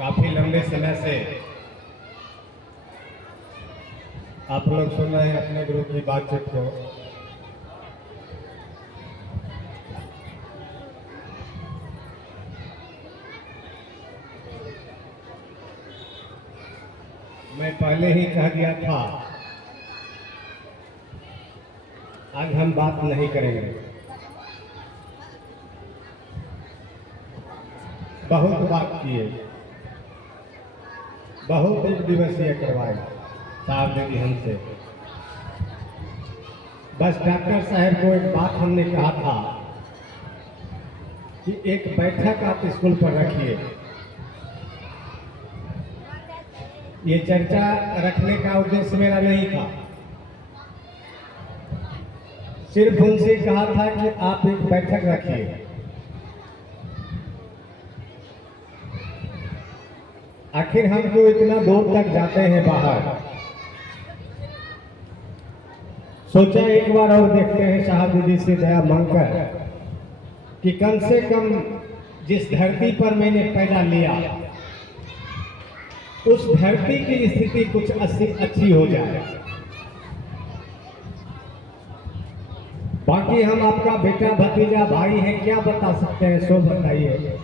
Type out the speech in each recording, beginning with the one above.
काफी लंबे समय से आप लोग सुन रहे हैं अपने गुरु की बातचीत को। मैं पहले ही कह दिया था आज हम बात नहीं करेंगे। बहुत बात किए, बहुत एक दिवसीय करवाए साहब दीदी हमसे। बस डॉक्टर साहब को एक बात हमने कहा था कि एक बैठक आप स्कूल पर रखिए। ये चर्चा रखने का उद्देश्य मेरा नहीं था, सिर्फ उनसे कहा था कि आप एक बैठक रखिए। आखिर हम जो इतना दूर तक जाते हैं बाहर, सोचा एक बार और देखते हैं साहब दीदी से दया मांगकर कि कम से कम जिस धरती पर मैंने पैदा लिया उस धरती की स्थिति कुछ अच्छी हो जाए। बाकी हम आपका बेटा भतीजा भाई है, क्या बता सकते हैं, सो बताइए।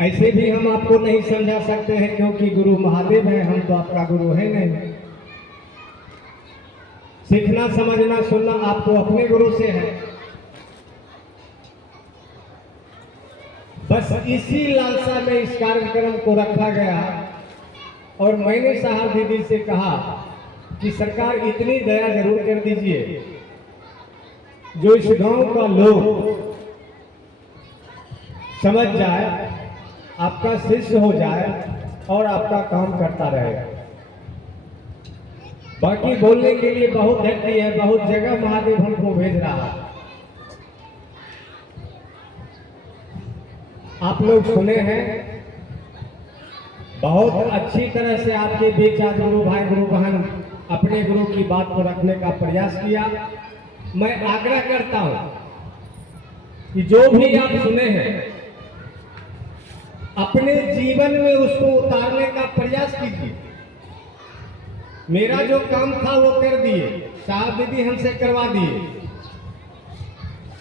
ऐसे भी हम आपको नहीं समझा सकते हैं क्योंकि गुरु महादेव है, हम तो आपका गुरु है नहीं। सीखना समझना सुनना आपको अपने गुरु से है। बस इसी लालसा में इस कार्यक्रम को रखा गया और मैंने साहब दीदी से कहा कि सरकार इतनी दया जरूर कर दीजिए जो इस गांव का लोग समझ जाए, आपका शिष्य हो जाए और आपका काम करता रहे। बाकी बोलने के लिए बहुत धरती है, बहुत जगह महादेव हमको भेज रहा है। आप लोग सुने हैं, बहुत अच्छी तरह से आपके बीच आज गुरु भाई गुरु बहन अपने गुरु की बात को रखने का प्रयास किया। मैं आग्रह करता हूं कि जो भी आप सुने हैं अपने जीवन में उसको उतारने का प्रयास कीजिए। मेरा जो काम था वो कर दिए, साहब दीदी हमसे करवा दिए।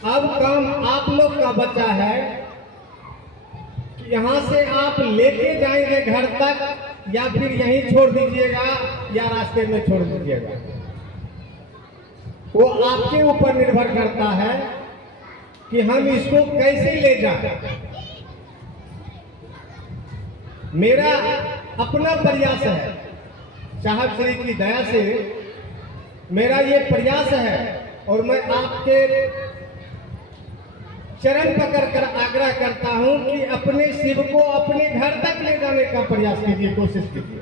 अब काम आप लोग का बचा है कि यहाँ से आप लेके जाएंगे घर तक या फिर यहीं छोड़ दीजिएगा या रास्ते में छोड़ दीजिएगा। वो आपके ऊपर निर्भर करता है कि हम इसको कैसे ले जाएं। मेरा अपना प्रयास है, साहब श्री की दया से मेरा ये प्रयास है और मैं आपके चरण पकड़कर आग्रह करता हूं कि अपने शिव को अपने घर तक ले जाने का प्रयास कीजिए, कोशिश कीजिए।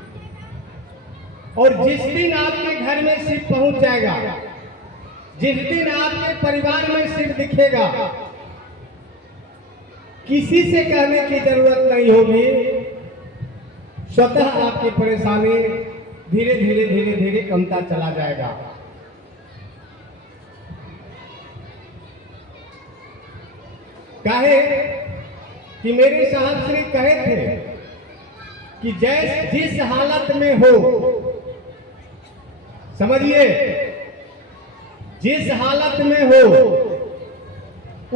और जिस दिन आपके घर में शिव पहुंच जाएगा, जिस दिन आपके परिवार में शिव दिखेगा, किसी से कहने की जरूरत नहीं होगी, स्वतः आपकी परेशानी धीरे धीरे धीरे धीरे कमता चला जाएगा। कहे कि मेरे साहब श्री कहे थे कि जिस हालत में हो, समझिए, जिस हालत में हो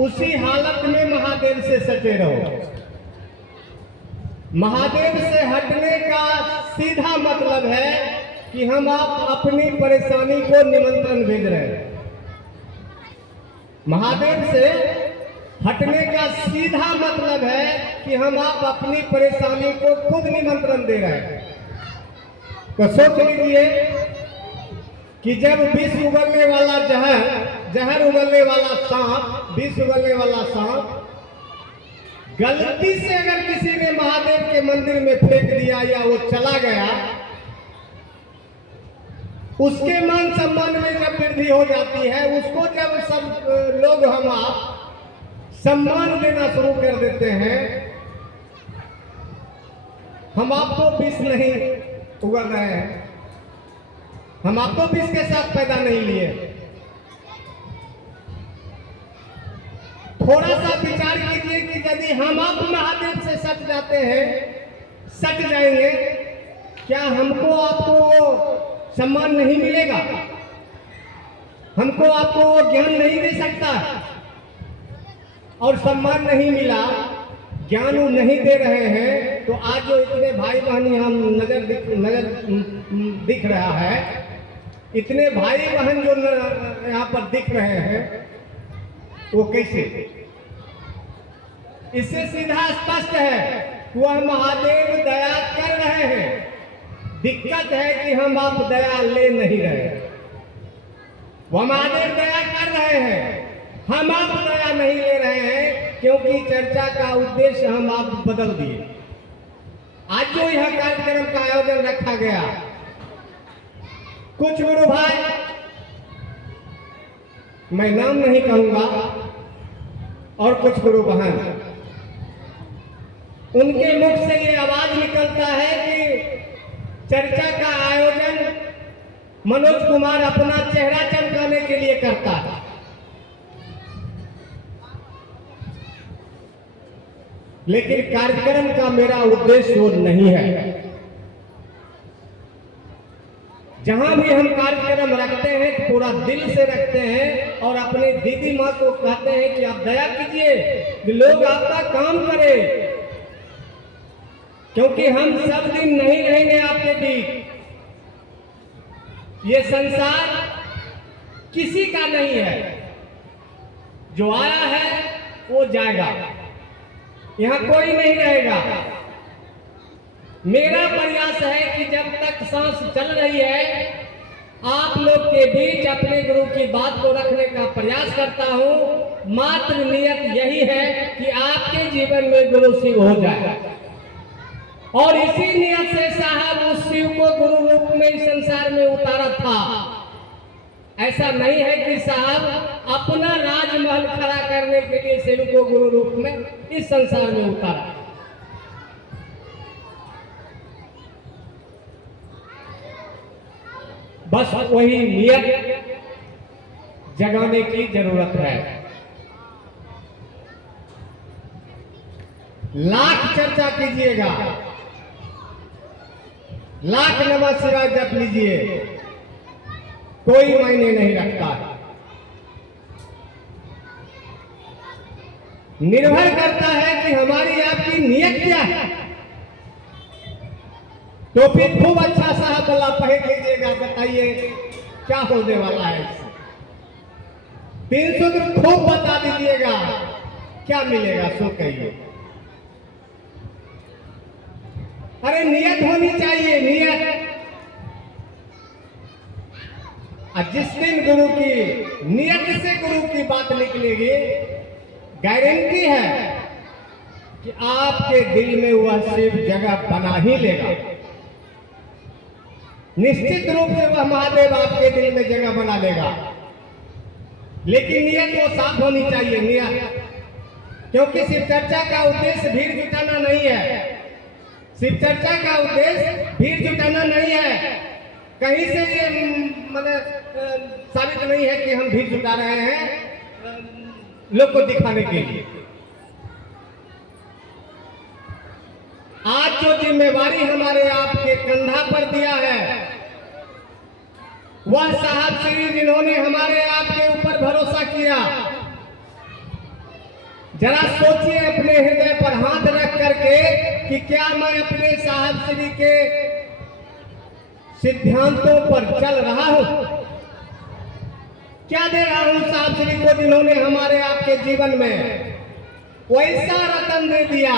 उसी हालत में महादेव से सटे रहो। महादेव से हटने का सीधा मतलब है कि हम आप अपनी परेशानी को निमंत्रण भेज रहे हैं। महादेव से हटने का सीधा मतलब है कि हम आप अपनी परेशानी को खुद निमंत्रण दे रहे हैं। तो सोच लीजिए कि जब विष उगलने वाला जहर उगलने वाला सांप, विष उगलने वाला सांप गलती से अगर किसी ने महादेव के मंदिर में फेंक दिया या वो चला गया, उसके मान सम्मान में जब वृद्धि हो जाती है, उसको जब सब लोग हम आप सम्मान देना शुरू कर देते हैं, हम आपको विष नहीं उगल रहे हैं, हम आपको विष के साथ पैदा नहीं लिए। थोड़ा सा विचार कीजिए कि यदि हम आप महादेव से सट जाते हैं, सट जाएंगे, क्या हमको आपको सम्मान नहीं मिलेगा? हमको आपको ज्ञान नहीं दे सकता? और सम्मान नहीं मिला, ज्ञान वो नहीं दे रहे हैं, तो आज जो इतने भाई बहन हम नजर दिख रहा है, इतने भाई बहन जो यहाँ पर दिख रहे हैं, वो कैसे? इससे सीधा स्पष्ट है वह महादेव दया कर रहे हैं। दिक्कत है कि हम आप दया ले नहीं रहे। वह महादेव दया कर रहे हैं, हम आप दया नहीं ले रहे हैं, क्योंकि चर्चा का उद्देश्य हम आप बदल दिए। आज जो यह कार्यक्रम का आयोजन रखा गया, कुछ गुरु भाई, मैं नाम नहीं कहूंगा, और कुछ गुरु बहन, उनके मुख से ये आवाज निकलता है कि चर्चा का आयोजन मनोज कुमार अपना चेहरा चमकाने के लिए करता है। लेकिन कार्यक्रम का मेरा उद्देश्य वो नहीं है। जहां भी हम कार्यक्रम रखते हैं तो पूरा दिल से रखते हैं और अपने दीदी माँ को कहते हैं कि आप दया कीजिए कि लोग आपका काम करें, क्योंकि हम सब दिन नहीं रहेंगे आपके बीच। ये संसार किसी का नहीं है, जो आया है वो जाएगा, यहां कोई नहीं रहेगा। मेरा प्रयास है कि जब तक सांस चल रही है, आप लोग के बीच अपने गुरु की बात को रखने का प्रयास करता हूं। मात्र नियत यही है कि आपके जीवन में गुरु शिव हो जाए, और इसी नियत से साहब उस शिव को गुरु रूप में इस संसार में उतारा था। ऐसा नहीं है कि साहब अपना राजमहल खड़ा करने के लिए शिव को गुरु रूप में इस संसार में उतारा। बस वही नियत जगाने की जरूरत है। लाख चर्चा कीजिएगा, लाख नमः शिवाय जप लीजिए, कोई मायने नहीं रखता। निर्भर करता है कि हमारी आपकी नियत क्या है। तो फिर खूब अच्छा सा गला पहन लीजिएगा, बताइए क्या होने वाला है इससे। 3 सूत्र खूब बता दीजिएगा, क्या मिलेगा सो कहिए। अरे नियत होनी चाहिए, नियत। और जिस दिन गुरु की नियत से गुरु की बात निकलेगी, गारंटी है कि आपके दिल में वह शिव जगह बना ही लेगा। निश्चित रूप से वह महादेव आपके दिल में जगह बना लेगा। लेकिन नियत वो साफ होनी चाहिए, नियत। क्योंकि शिव चर्चा का उद्देश्य भीड़ जुटाना नहीं है। शिव चर्चा का उद्देश्य भीड़ जुटाना नहीं है। कहीं से ये मतलब साबित नहीं है कि हम भीड़ जुटा रहे हैं लोग को दिखाने के लिए। आज जो जिम्मेवारी हमारे आपके कंधा पर दिया है, वह साहब श्री जिन्होंने हमारे आपके ऊपर भरोसा किया, जरा सोचिए अपने हृदय पर हाथ रख करके कि क्या मैं अपने साहब श्री के सिद्धांतों पर चल रहा हूं? क्या दे रहा हूं साहब श्री को, जिन्होंने हमारे आपके जीवन में वैसा रतन दे दिया,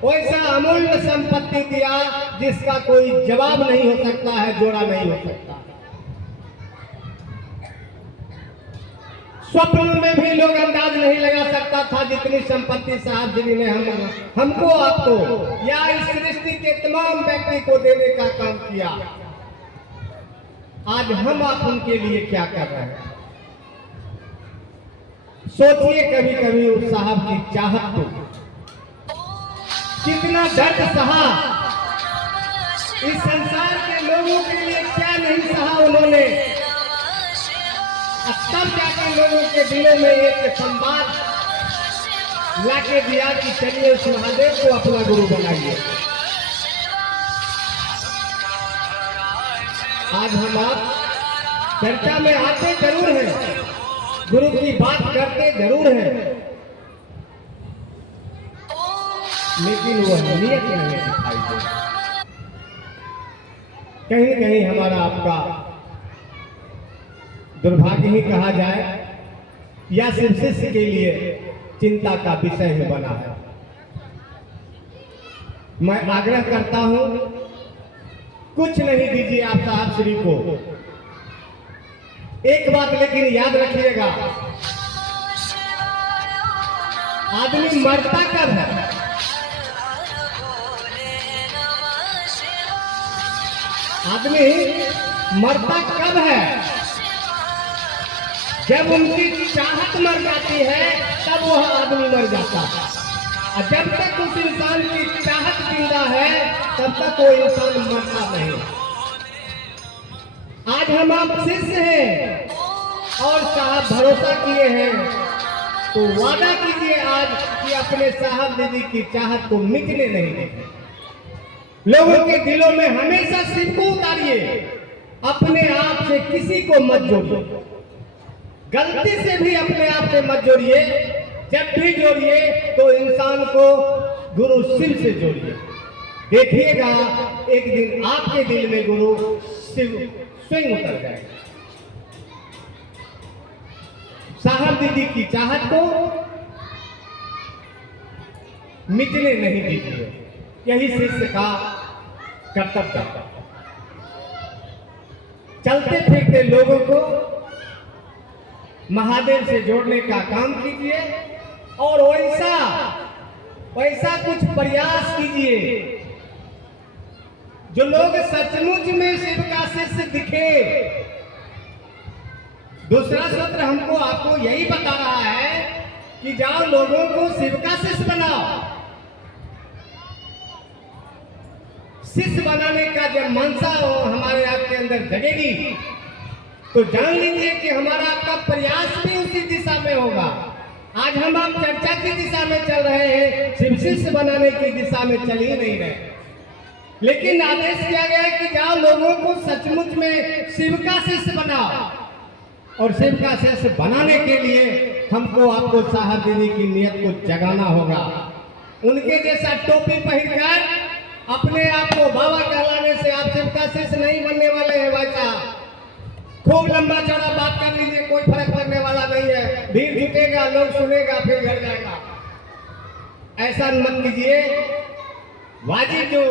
वैसा अमूल्य संपत्ति दिया जिसका कोई जवाब नहीं हो सकता है, जोड़ा नहीं हो सकता। स्वप्न में भी लोग अंदाज नहीं लगा सकता था जितनी संपत्ति साहब जी ने हमको, आपको या इस सृष्टि के तमाम व्यक्ति को देने का काम किया। आज हम आप उनके लिए क्या कर रहे हैं? सोचिए कभी कभी उस साहब की चाहत को, कितना दर्द सहा, इस संसार के लोगों के लिए क्या नहीं सहा उन्होंने। तब जाकर लोगों के दिलों में एक संवाद लाके दिया कि चलिए उस महादेव को अपना गुरु बनाइए। आज हम आप चर्चा में आते जरूर हैं, गुरु की बात करते जरूर हैं, लेकिन वह नियत नहीं दिखाई देती। कहीं कहीं हमारा आपका दुर्भाग्य ही कहा जाए या सिर्फ शिष्य के लिए चिंता का विषय ही बना है। मैं आग्रह करता हूं, कुछ नहीं दीजिए आप साहब श्री को। एक बात लेकिन याद रखिएगा, आदमी मरता कब है? आदमी मरता कब है? जब उनकी चाहत मर जाती है तब वह आदमी मर जाता है। और जब तक उस इंसान की चाहत जिंदा है तब तक वो इंसान मरता नहीं। आज हम आप शिष्य हैं और साहब भरोसा किए हैं, तो वादा कीजिए आज कि अपने साहब दीदी की चाहत को मिटने नहीं देंगे। लोगों के दिलों में हमेशा शिव को उतारिए, अपने आप से किसी को मत जोड़िए, गलती से भी अपने आप से मत जोड़िए। जब भी जोड़िए तो इंसान को गुरु शिव से जोड़िए। देखिएगा एक दिन आपके दिल में गुरु शिव स्वयं उतर जाएगा। साहब दीदी की चाहत को मिटने नहीं दीजिए, यही शिष्य का कर्तव्य है। चलते फिरते लोगों को महादेव से जोड़ने का काम कीजिए और वैसा कुछ प्रयास कीजिए जो लोग सचमुच में शिव का शिष्य दिखे। दूसरा सूत्र हमको आपको यही बता रहा है कि जाओ लोगों को शिव का शिष्य बनाओ। शिष्य बनाने का जब मनसा हो हमारे आपके अंदर जगेगी तो जान लीजिए कि हमारा आपका प्रयास भी उसी दिशा में होगा। आज हम आप चर्चा की दिशा में चल रहे हैं, शिव शिष्य बनाने की दिशा में चल ही नहीं रहे। लेकिन आदेश किया गया है कि जाओ लोगों को सचमुच में शिव का शिष्य बनाओ। और शिव का शिष्य बनाने के लिए हमको आपको साहब दीदी की नियत को जगाना होगा। उनके जैसा टोपी पहनकर अपने आप को बाबा कहलाने से आप शिव का शिष्य नहीं बनने वाले हैं भाई साहब। खूब लंबा चौड़ा बात कर लीजिए, कोई फर्क पड़ने वाला नहीं है। भीड़ जुटेगा, लोग सुनेगा, फिर घर जाएगा। ऐसा मत कीजिए। वाजिब जो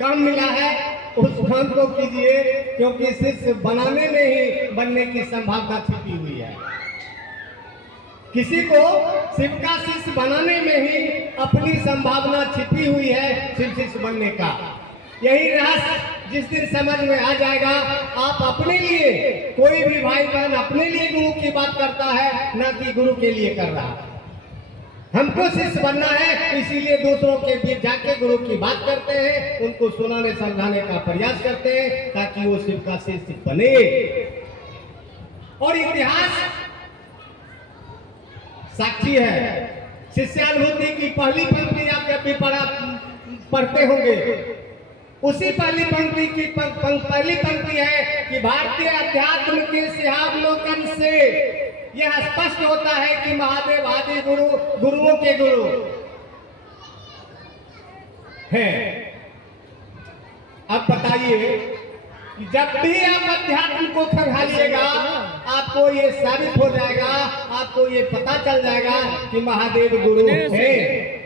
काम मिला है उस काम को कीजिए, क्योंकि शिष्य बनाने में ही बनने की संभावना छिपी हुई है। किसी को शिव का शिष्य बनाने में ही अपनी संभावना छिपी हुई है शिव शिष्य बनने का। यही रहस्य जिस दिन समझ में आ जाएगा, आप अपने लिए, कोई भी भाई बहन अपने लिए गुरु की बात करता है, ना कि गुरु के लिए कर रहा है। हमको शिष्य बनना है, इसीलिए दूसरों के बीच जाके गुरु की बात करते हैं, उनको सुनाने समझाने का प्रयास करते हैं ताकि वो शिव का शिष्य बने। और इतिहास साक्षी है। शिष्यानुभूति की पहली पंक्ति आप जब भी पढ़ते होंगे, उसी पहली पंक्ति की पहली पंक्ति है कि भारतीय अध्यात्म के सिंहावलोकन से यह स्पष्ट होता है कि महादेव आदि गुरु गुरुओं के गुरु हैं। अब बताइए कि जब भी आप अध्यात्म को खंगालिएगा आपको ये साबित हो जाएगा, आपको ये पता चल जाएगा कि महादेव गुरु हैं।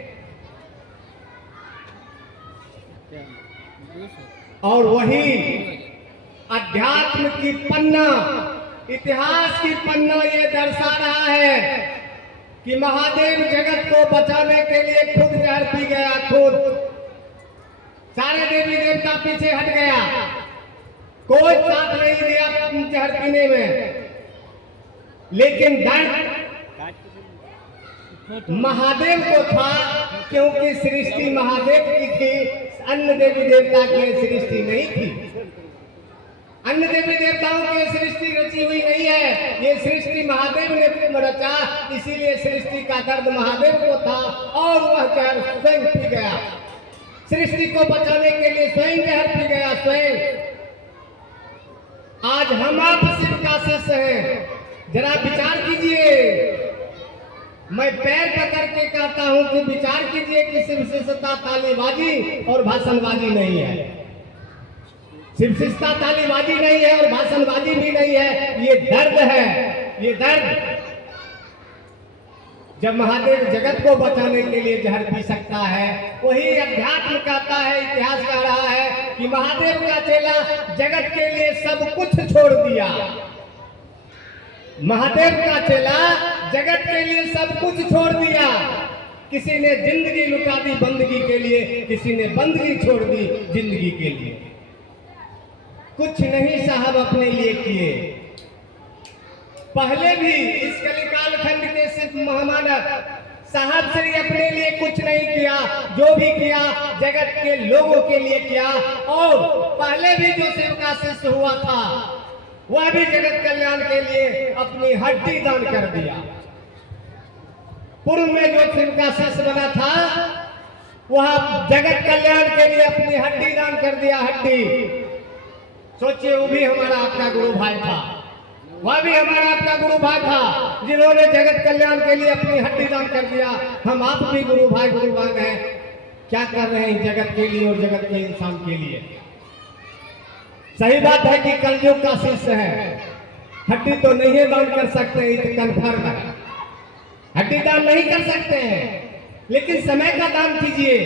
और वही अध्यात्म की पन्ना, इतिहास की पन्ना ये दर्शा रहा है कि महादेव जगत को बचाने के लिए खुद जहर पी गया। खुद सारे देवी देवता पीछे हट गया, कोई साथ नहीं दिया जहर पीने में। लेकिन दर्द महादेव को था, क्योंकि सृष्टि महादेव की थी, अन्य देवी देवता की सृष्टि नहीं थी। अन्य देवी देवताओं की सृष्टि रची हुई नहीं है, ये सृष्टि महादेव ने रचा, इसीलिए सृष्टि का दर्द महादेव को था और वह जहर स्वयं पी गया। सृष्टि को बचाने के लिए स्वयं जहर पी गया स्वयं। आज हम आप शिव का शिष्य हैं, जरा विचार कीजिए। मैं पैर पकड़ के कहता हूं कि विचार कीजिए कि शिव शिष्यता तालीबाजी और भाषणबाजी नहीं है। शिव शिष्यता तालीबाजी नहीं है और भाषणबाजी भी नहीं है, ये दर्द है, ये दर्द। जब महादेव जगत को बचाने के लिए जहर पी सकता है, वही अध्यात्म कहता है, इतिहास कह रहा है कि महादेव का चेला जगत के लिए सब कुछ छोड़ दिया। महादेव का चेला जगत के लिए सब कुछ छोड़ दिया। किसी ने जिंदगी लुटा दी बंदगी के लिए, किसी ने बंदगी छोड़ दी जिंदगी के लिए। कुछ नहीं साहब अपने लिए किए। पहले भी इस कलिकाल खंड के सिर्फ महामानव साहब श्री अपने लिए कुछ नहीं किया, जो भी किया जगत के लोगों के लिए किया। और पहले भी जो शिव का शिष्य हुआ था वह भी जगत कल्याण के लिए अपनी हड्डी दान कर दिया। पूर्व में जो शिव का शिष्य बना था वह जगत कल्याण के लिए अपनी हड्डी दान कर दिया, हड्डी। सोचिए, वो भी हमारा आपका गुरु भाई था, वह भी हमारा आपका गुरु भाई था, जिन्होंने जगत कल्याण के लिए अपनी हड्डी दान कर दिया। हम आप भी गुरु भाई गुरुवान हैं, क्या कर रहे हैं जगत के लिए और जगत के इंसान के लिए। सही बात है कि कलयुग का शिष्य है, हड्डी तो नहीं दान कर सकते, ये कन्फर्म है, हड्डी दान नहीं कर सकते हैं, लेकिन समय का दान कीजिए,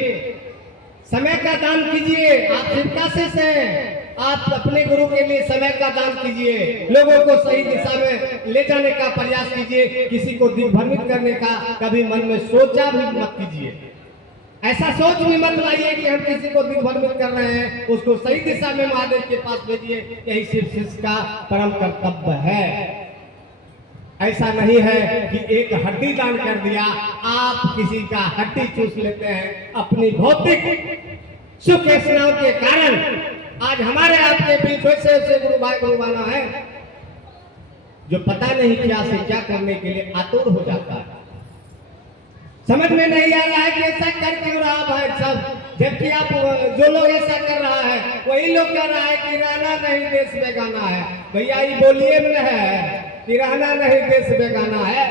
समय का दान कीजिए। आप शिव का शिष्य हैं, आप अपने गुरु के लिए समय का दान कीजिए, लोगों को सही दिशा में ले जाने का प्रयास कीजिए। किसी को दिग्भ्रमित करने का कभी मन में सोचा भी मत कीजिए। ऐसा सोच भी मत लाइए कि हम किसी को दिग्भ्रमित कर रहे हैं, उसको सही दिशा में महादेव के पास भेजिए, यही शिव शिष्य का परम कर्तव्य है। ऐसा नहीं है कि एक हड्डी दान कर दिया, आप किसी का हड्डी चूस लेते हैं अपनी भौतिक सुख स्नाव के कारण। आज हमारे आपके बीच वैसे गुरु भाई गुरुवाना है जो पता नहीं क्या से क्या करने के लिए आतुर हो जाता है। समझ में नहीं आ रहा है कि ऐसा कर क्यों रहा भाई सब, जबकि आप जो लोग ऐसा कर रहा है वही लोग कह रहा है कि रहना नहीं देश बेगाना है। भैया ये बोलिए में है कि रहना नहीं देश बेगाना है,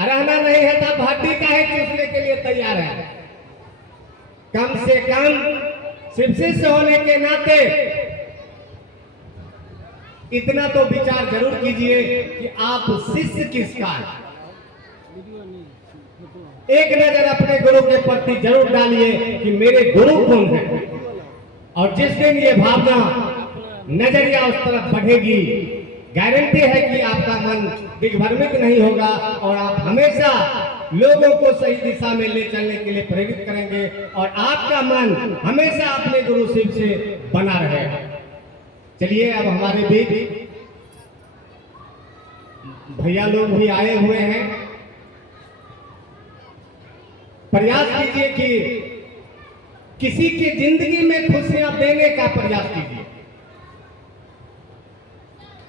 रहना नहीं है तो हड्डी का है चूसने के लिए तैयार है। कम से कम शिव शिष्य होने के नाते इतना तो विचार जरूर कीजिए कि आप शिष्य किसका है। एक नजर अपने गुरु के प्रति जरूर डालिए कि मेरे गुरु कौन है। और जिस दिन ये भावना नजरिया उस तरफ बढ़ेगी, गारंटी है कि आपका मन दिग्भ्रमित नहीं होगा और आप हमेशा लोगों को सही दिशा में ले चलने के लिए प्रेरित करेंगे और आपका मन हमेशा अपने गुरु शिव से बना रहेगा। चलिए, अब हमारे बीच भैया लोग भी आए हुए हैं। प्रयास कीजिए कि किसी की जिंदगी में खुशियां देने का प्रयास कीजिए।